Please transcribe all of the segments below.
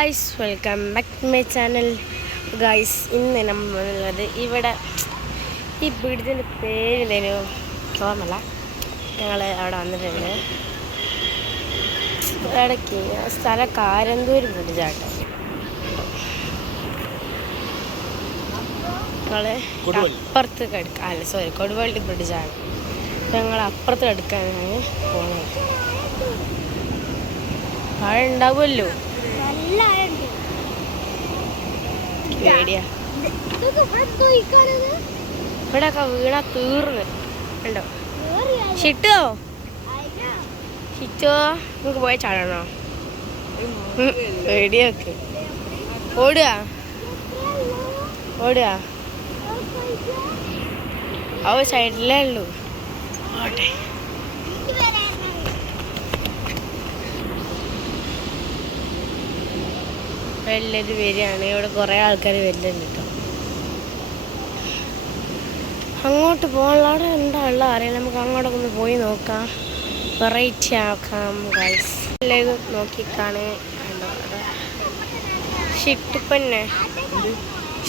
Guys welcome back to my channel guys ഇന്ന് നമ്മളുള്ളത് ഇവിടെ ഈ വീടിന്റെ പേര് എന്തേനു ഓർമ്മല്ല ഞങ്ങൾ അവിടെ വന്നിട്ടുണ്ട്. ഇടയ്ക്ക് സ്ഥലം കാരന്തൂർ ബ്രിഡ്ജാട്ടോ ഞങ്ങൾ. അപ്പുറത്ത് കിടക്കുക അല്ല സോറി കൊടുവള്ളി ബ്രിഡ്ജാണ്. ഞങ്ങൾ അപ്പുറത്ത് കിടക്കാനാണ് പോകുന്നത് മഴ ഉണ്ടാവുമല്ലോ. നല്ല ഇവിടെ വീണ തീർന്ന് ഉണ്ടോ. ഷിട്ടോ. ഷിറ്റോ നമുക്ക് പോയ ചാടണോ? പേടിയൊക്കെ. ഓടുക. ഓടുക. അവ സൈഡിലേ ഉള്ളൂ. ഓട്ടെ എനിക്ക് വരാനാണ്. എല്ലാവരും വരികയാണ്. ഇവിടെ കുറേ ആൾക്കാർ വരുന്നുണ്ട് കേട്ടോ. അങ്ങോട്ട് പോകാനുള്ള അവിടെ എന്താ ഉള്ള അറിയാം നമുക്ക് അങ്ങോട്ടൊക്കെ ഒന്ന് പോയി നോക്കാം. വെറൈറ്റി ആക്കാം ഗൈസ് എല്ലാവരും നോക്കിക്കാണ്. ഷിട്ടുപ്പന്നെ.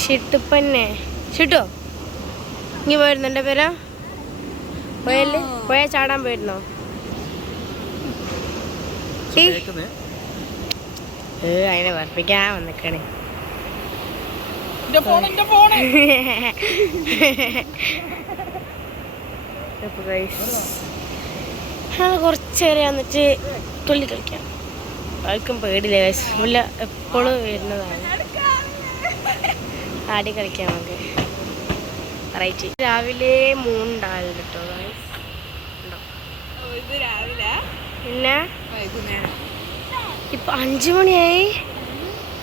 ഷിട്ടുപ്പന്നെ. ഷിട്ടോ? ഇനി പോയിരുന്നു എന്റെ പേരാ? പോയല്ലേ? പോയാൽ ചാടാൻ പോയിരുന്നോ? അതിനെ വർപ്പിക്കാൻ വന്നിക്കണ്. കുറച്ച് നേരം വന്നിട്ട് തുള്ളി കളിക്കാം. ആർക്കും പേടില്ല ഗൈസ് മുല്ല എപ്പോഴും വരുന്നതാണ്. ആടി കളിക്കാം നമുക്ക്. റൈറ്റ് രാവിലെ മൂന്നുണ്ടാവില്ല കേട്ടോ ഗൈസ് പിന്നെ? വൈകുന്നേരം. ഇപ്പൊ അഞ്ചു മണിയായി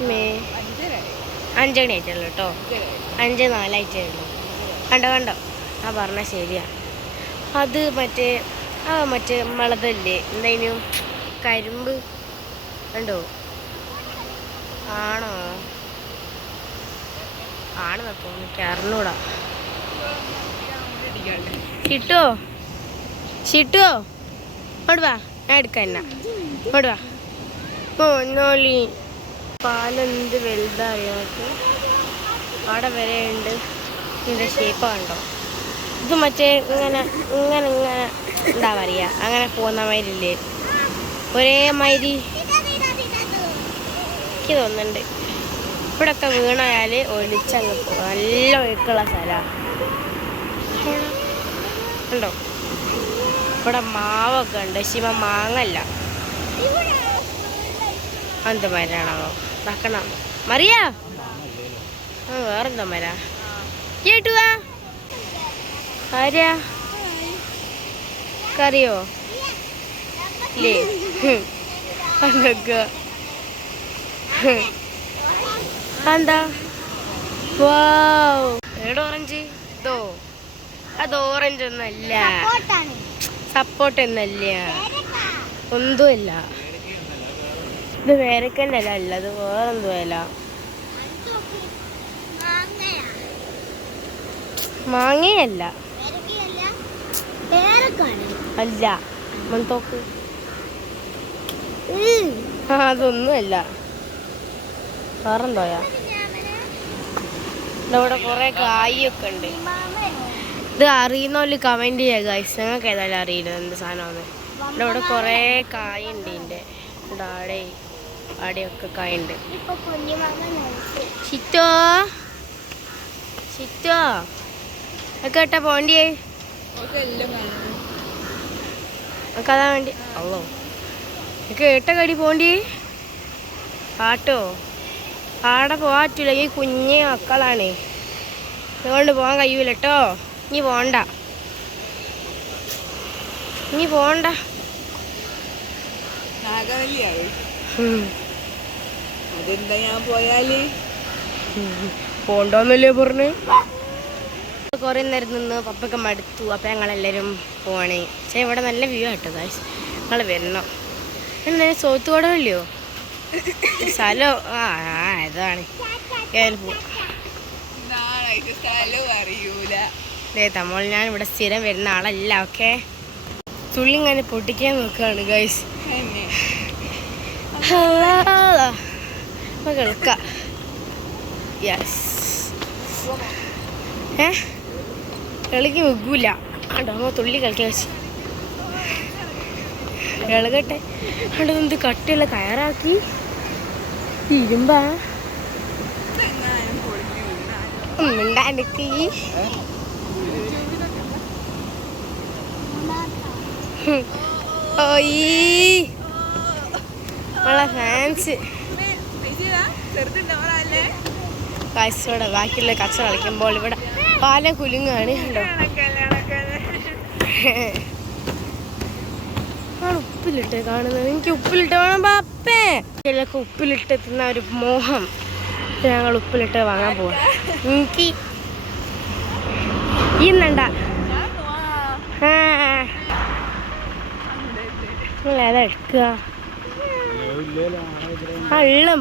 മേ. അഞ്ചു മണി കേട്ടോ അഞ്ച് നാലായിട്ടേ കണ്ടോ കണ്ടോ? ആ പറഞ്ഞ ശരിയാ. അത് മറ്റേ ആ മറ്റേ മളതല്ലേ എന്തായാലും കരിമ്പ്. കണ്ടോ? ആണോ? ആണോ തോന്നുന്നു. എനിക്ക് അറിഞ്ഞൂടാ ഷിട്ടോ? ഷിട്ടോ ഓടുവാ ഞാൻ എടുക്കാം എന്നാ. ഇങ്ങോട്ട് നോലി പാലെന്ത് വലുതായോ അവിടെ വരെ ഉണ്ട്. ഇതിന്റെ ഷേപ്പ് കണ്ടോ? ഇത് മറ്റേ ഇങ്ങനെ ഇങ്ങനെ ഇങ്ങനെ എന്താ പറയുക അങ്ങനെ പോകുന്ന മാതിരില്ലേ? ഒരേ മാതിരി എനിക്ക് തോന്നുന്നുണ്ട്. ഇവിടൊക്കെ വീണായാൽ ഒലിച്ചങ്ങ് പോകും നല്ല ഒഴുക്കുള്ള സ്ഥലമാണ് ഇവിടെ മാവൊക്കെ ഉണ്ട്. ശിവ മാങ്ങല്ല. എന്ത് മരാണോ ഇതാക്കണം മറിയാ ആ വേറെന്താ മരാ കേട്ടുവാ ആര്യാ? കറിയോ? ഇല്ലേ. അതൊക്കെ. എന്താ വാവ്. ഏടെ ഓറഞ്ച്? ഇതോ. അത് ഓറഞ്ച് ഒന്നല്ല. സപ്പോർട്ട് ഒന്നല്ല ഒന്നുമല്ല. ഇത് പേരക്കന്റെ അല്ല അല്ല അത് വേറെന്തോ നോക്ക്. മാങ്ങയല്ല അല്ല മൺതോക്ക് അതൊന്നുമല്ല. വേറെന്തോയാ? ഇവിടെ കുറെ കായൊക്കെ ഉണ്ട്? ഇത് അറിയുന്നോൽ കമന്റ് ചെയ്യുക ഗൈസ് നിങ്ങൾക്ക് ഏതായാലും അറിയില്ല എന്ത് സാധനമാണ് ഇവിടെ കുറെ കായ ഉണ്ട് ഇതിന്റെ ഇവിടെ ആടെ ആടെയൊക്കെ കായുണ്ട്. ചിറ്റോ? ചിറ്റോ? ഒക്കെ കേട്ടാ പോണ്ടിയേ? ഒക്കെ അതാ വേണ്ടി. അല്ലോ എനിക്ക് കേട്ട കടി പോണ്ടി ആട്ടോ ആടെ പറ്റൂല ഈ കുഞ്ഞ് മക്കളാണ്. അതുകൊണ്ട് പോകാൻ കഴിയൂല കേട്ടോ ഇനി പോണ്ട. ഇനി പോണ്ട. നാഗവല്ലിയാവും ഉം. അതെന്താ ഞാൻ പോയാൽ? പോണ്ടോന്നല്ലേ പറഞ്ഞു? കുറേ നേരം നിന്ന് പപ്പൊക്കെ മടുത്തു. അപ്പം ഞങ്ങളെല്ലാവരും പോണേ പക്ഷേ ഇവിടെ നല്ല വ്യൂ ആട്ടോ ഗായ്സ് ഞങ്ങൾ വരണം. എന്താ സോത്തുകടമല്ലയോ സ്ഥലം ആ ആ, ഇതാണ്. ഏതായാലും തമ്മോൾ ഞാൻ ഇവിടെ സ്ഥിരം വരുന്ന ആളല്ല ഓക്കെ തുള്ളി ഇങ്ങനെ പൊട്ടിക്കാൻ നോക്കുകയാണ് ഗൈസ് എന്നെ അപ്പൊ കേൾക്കാം. യെസ് ഏ? കളിക്ക് വെക്കൂല. ആണ്ടോ അമ്മ തുള്ളി കളിക്കാൻ വെച്ച്. ഇളകട്ടെ അവിടെ എന്ത് കട്ടിയുള്ള കയറാക്കി ഇരുമ്പാ. ഇതെങ്ങാനും പൊളിഞ്ഞു വീണാൽ മിണ്ടാണ്ടിക്ക് ഓയ് നമ്മളെ ഫാൻസ് കാഴ്ചയോടെ ബാക്കിയുള്ള കച്ചറ കളിക്കുമ്പോൾ ഇവിടെ പാലം കുലുങ്ങാണ് കണ്ടോ? ഉപ്പിലിട്ട് കാണുന്നത്. എനിക്ക് ഉപ്പിലിട്ട് വേണം പാപ്പേ ചിലക്ക് ഉപ്പിലിട്ട് എത്തുന്ന ഒരു മോഹം. ഞങ്ങൾ ഉപ്പിലിട്ട് വാങ്ങാൻ പോവാ. എനിക്ക് ഇന്നണ്ട ഏതാ എടുക്കുക?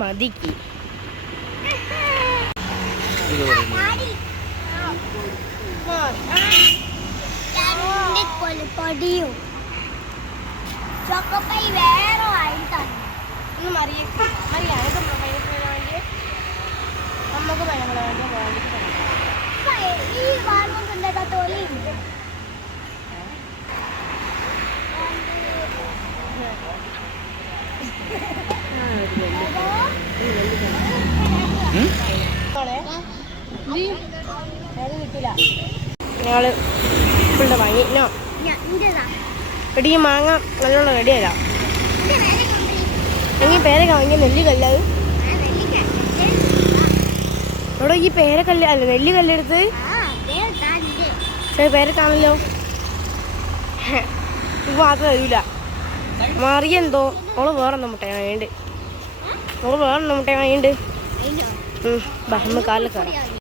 മതിക്ക്. രണ്ട് കൊലപ്പൊടിയും ചൊക്കപ്പൈ വേറെ ആയിട്ടാണ് ഒന്ന് മറിയക്ക് മറിയാണ് പൈനപ്പിൾ വേണ്ടി. നമുക്ക് പൈനപ്പിൾ വേണ്ടി വേണ്ടി ഈ വാങ്ങുന്നുണ്ടാ തോലി കിട്ടില്ല ഞങ്ങൾ ഫുള്ള് വാങ്ങി. എടി മാങ്ങ നല്ലോണം റെഡിയല്ല വേറെ എങ്കിൽ പേരൊക്കെ വാങ്ങിയ നെല്ലിക്കല്ലത് അവിടെ ഈ പേരക്കല്ല് അല്ല നെല്ലിക്കല്ലെടുത്ത് പക്ഷേ പേരക്കാണല്ലോ ഇപ്പൊ അത് തരൂല. മറിയെന്തോ. ഓൾ വേറെ മുട്ടയാണ് വാങ്ങിണ്ട് ഓൾ വേറെന്താ മുട്ട വാങ്ങിണ്ട് हम्म, बाहर में काल करा।